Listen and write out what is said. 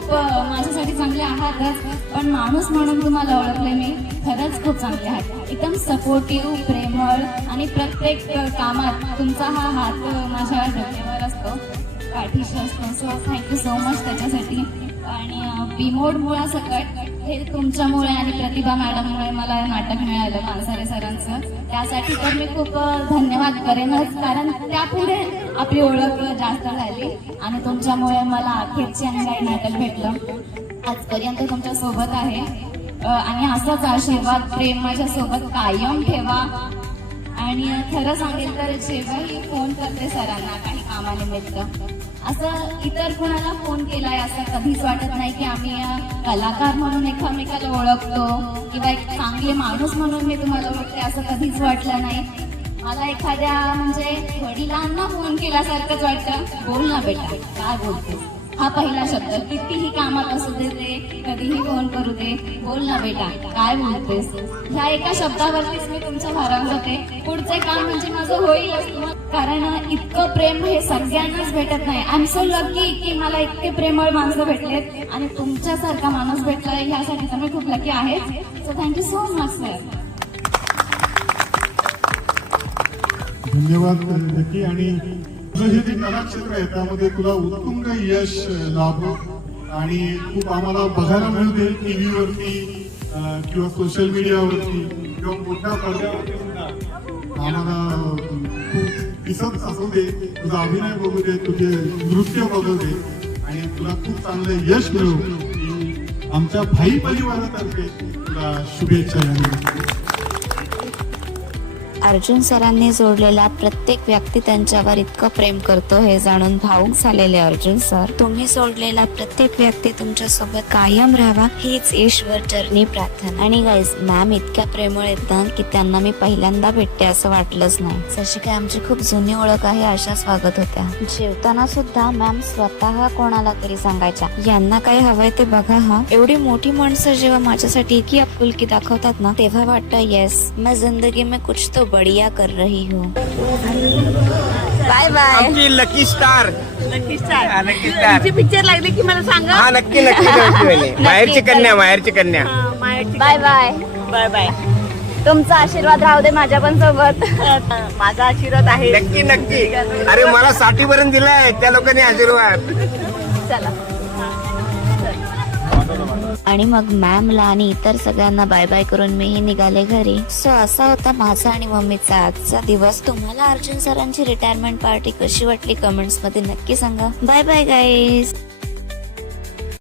खूप माझ्यासाठी चांगले आहातच, पण माणूस म्हणून तुम्हाला ओळखले मी खरंच खूप चांगले आहात. एकदम सपोर्टिव्ह, प्रेमळ आणि प्रत्येक कामात तुमचा हा हात माझ्या डोक्यावर असतो, पाठीशी असतो. सो थँक्यू सो मच त्याच्यासाठी. आणि बिमोड मुळासकट हे तुमच्यामुळे आणि प्रतिभा मॅडममुळे मला हे नाटक मिळालं मानसारे सरांचं. त्यासाठी तर मी खूप धन्यवाद करेनच, कारण त्यापुढे आपली ओळख जास्त झाली आणि तुमच्यामुळे मला अखेरची आणि काही नाटक भेटलं. आजपर्यंत तुमच्या सोबत आहे आणि असाच आशीर्वाद, प्रेम माझ्यासोबत कायम ठेवा. आणि खरं सांगेल तर जेव्हाही फोन करते सरांना काही कामानिमित्त, असं इतर कोणाला फोन केलाय असं कधीच वाटत नाही की आम्ही कलाकार म्हणून एकमेकाला ओळखतो किंवा एक चांगले माणूस म्हणून मी तुम्हाला ओळखते, असं कधीच वाटलं नाही. मला एखाद्या म्हणजे वडिलांना फोन केल्यासारखंच वाटतं. बोल ना बेटा, काय बोलते, हा पहिला शब्द. कितीही कामात असू दे, ते कधीही फोन करू दे, बोल ना बेटा काय बोलतेस. ह्या एका शब्दावरतीच मी तुमच्या भारावून होते. पुढचे काम म्हणजे माझं होईलच, कारण इतकं प्रेम हे सगळ्यांनाच भेटत नाही. आय एम सो लकी की मला इतके प्रेमळ माणसं भेटलेत आणि तुमच्यासारखा माणूस भेटलाय, ह्यासाठी तर मी खूप लकी आहे. So thank you so much sir. धन्यवाद नक्की. आणि तुझं हे जे कलाक्षेत्र आहे त्यामध्ये तुला उत्तुंग यश लाभो आणि खूप आम्हाला बघायला मिळू दे टीव्हीवरती किंवा सोशल मीडियावरती किंवा मोठ्या पडद्यावरती सुद्धा आम्हाला खूप दिसत असू दे. तुझा अभिनय बघू दे, तुझे नृत्य बघू दे आणि तुला खूप चांगलं यश मिळू. आमच्या भाई परिवारातर्फे तुला शुभेच्छा. अर्जुन सरांनी जोडलेला प्रत्येक व्यक्ती त्यांच्यावर इतकं प्रेम करतो हे जाणून भावुक झालेले अर्जुन सर, तुम्ही सोडलेला प्रत्येक व्यक्ती तुमच्या सोबत कायम राहावा हीच ईश्वर चरणी प्रार्थना. आणि गाईज, मॅम इतक्या प्रेमळ येतात की त्यांना मी पहिल्यांदा भेटते असं वाटलंच नाही. जशी काय आमची खूप जुनी ओळख आहे अशा स्वागत होत्या. जेवताना सुद्धा मॅम स्वतः कोणाला तरी सांगायच्या, यांना काय हवंय ते बघा हा. एवढी मोठी माणसं जेव्हा माझ्यासाठी इतकी आपुलकी दाखवतात ना, तेव्हा वाटतं येस, मैं जिंदगी में कुछ तो बढ़िया कर रही हूँ. Bye bye. आमची लकी स्टार. नक्की स्टार. नक्की स्टार. तुमची पिक्चर लागली की मला सांगा. हा नक्की नक्की. माहेरची कन्या, माहेरची कन्या. Bye bye. Bye bye. तुमचा आशीर्वाद राहू दे माझ्या पण सोबत. माझा आशीर्वाद आहे. नक्की नक्की. अरे मला 60 पर्यंत दिलाय त्या लोकांनी आशीर्वाद. चला. आणि मग मॅमला आणि इतर सगळ्यांना बाय बाय करून मीही निघाले घरी. सो असा होता माझा आणि मम्मीचा आजचा दिवस. तुम्हाला अर्जुन सरांची रिटायरमेंट पार्टी कशी वाटली कमेंट्स मध्ये नक्की सांगा. Bye bye guys.